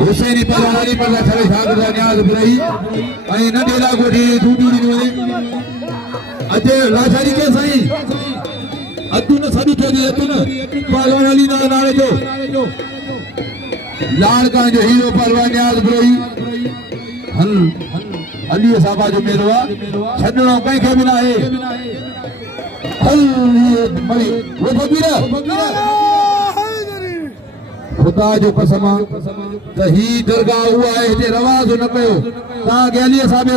हुसैनी पहलवानी पर छड़े शागिर्द नियाज़ बुरई ऐं नंढे लाॻोटी दूधी ॾिनी वञे अचे लाचारी के साईं अधु न सॾु थो ॾिए अधु न पहलवान अली नाले जो लाड़कान जो हीरो पहलवान नियाज़ बुरई हल अली साहबा जो मेरो आहे छॾणो कंहिंखे बि न आहे हल मरी वो फकीर खुदा जो कसम त ही दरगाह हुआ है हिते रवाज़ न कयो तव्हां ॻाल्हि साहब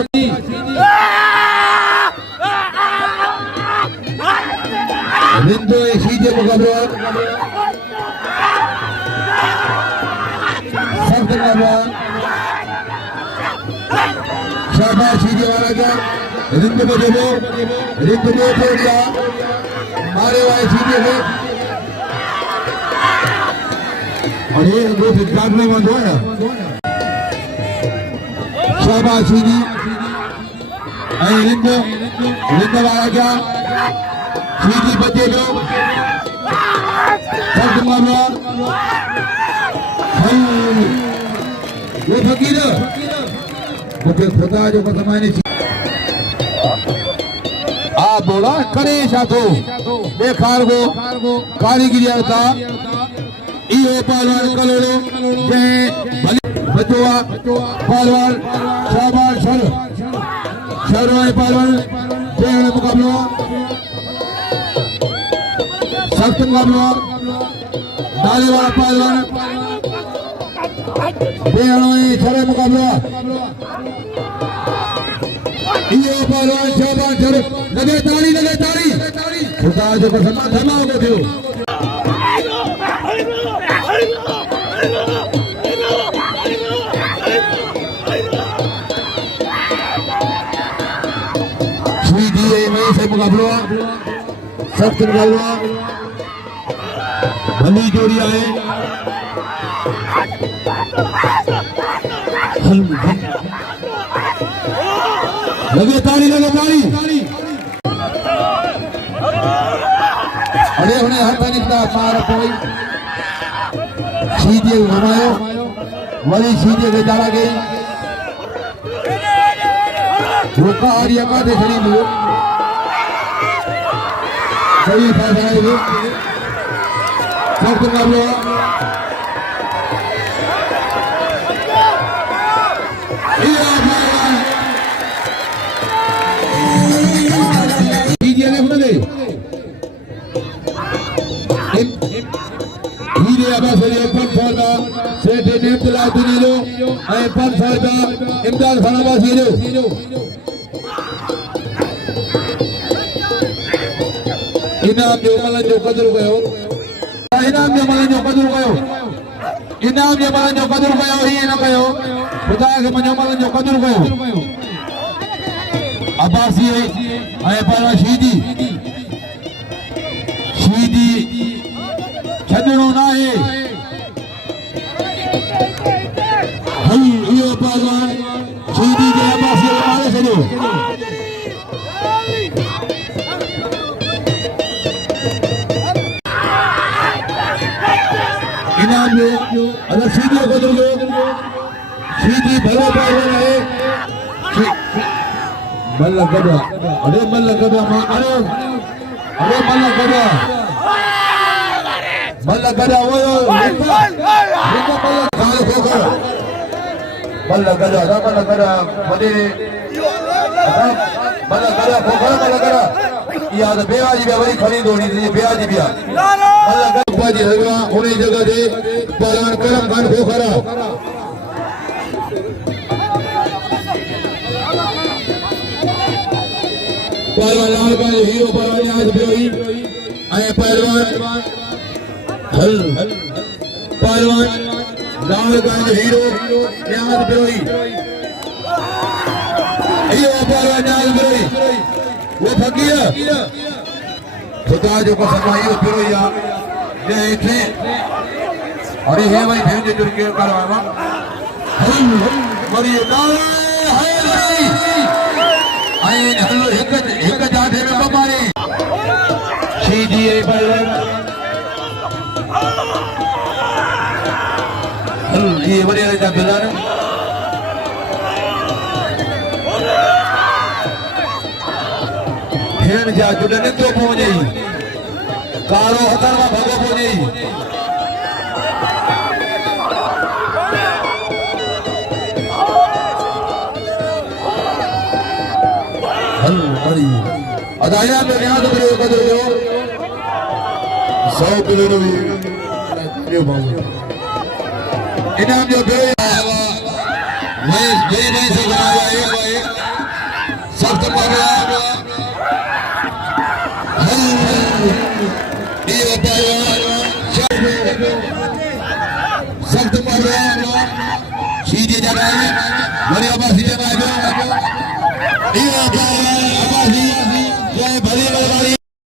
रिंदो ऐं शीजे मुक़ाबलो सख़्त मुक़ाबला शाबाश शीजे वारा जा रिंद में जेको रिंद में थोड़ा मारे वाले शीजे खे और ये वो फिटकार नहीं बंद हुआ है शाबाश शीजी ऐं रिंद वारा क्या शीजी बचे जो सख़्त मुक़ाबला वो फकीर मुझे खुदा जो कसम है आ बोला करे शाथो बेखार को कारीगिरी था इहो पहलवान कलोड़ो जे भले बचोआ पहलवान शाबाश शर है पहलवान जे मुकाबलो सख्त मुकाबलो डाले वाला पहलवान बेहनो शर मुकाबलो ये पहलवान शाबाश शर लगे ताली खुदा जो कसम धमाओ को थियो शीजी में से मुकाबलो सख्त मुकाबलो भली जोड़ी आए लगे ताली अरे उन्हें हाथ निकला मार कोई शीजे घुमायो वही शीजे के जाला गई वो कहारिया का दे खड़ी मिलो सही फैसला है वो सख्त मुकाबला इमदाद खानाबाद इनाम जो मलन जो कदर कयो इनाम जो मलन जो कदर कयो ही न कयो खुदा के मनो मलन जो कदर कयो अब्बासी ऐं पारा शीदी छॾणो न आहे इहो पहलवान शीदी जे अब्बासी मारे छॾियो इनाम जो अगर शीदी को कदर कयो शीदी भलो पहलवान आहे मल्ल गदा अरे मल्ल गदा वो मल्ल गदा वडे मल्ल गदा या तो बेवाजी भी वही खरीदोड़ी बेवाजी भी मल्ल गदा जी हलवा उन्हीं जगह दे पहलवान करम खान खोखरा पहलवान लाल का हीरो पहलवान आज बिरोही आए पहलवान लाल का हीरो आज बिरोही हीरो पहलवान आज बिरोही वो फकीर खुदा जो कसम आयो बिरोही ये थे अरे हे भाई भेज जो के करवावा मरी लाल है आए हलो एक जाते में बमारे शीदी ए पहलवान बाकी वॾे वारे जा बिल आहिनि भेण जा जुड़नि थो पहुंचे कारो हथनि मां भॻो पहुंचे अदाया में याद करो कदर जो 100 किलो भी इनाम जो दे मैं से बनाया एक सख्त मारा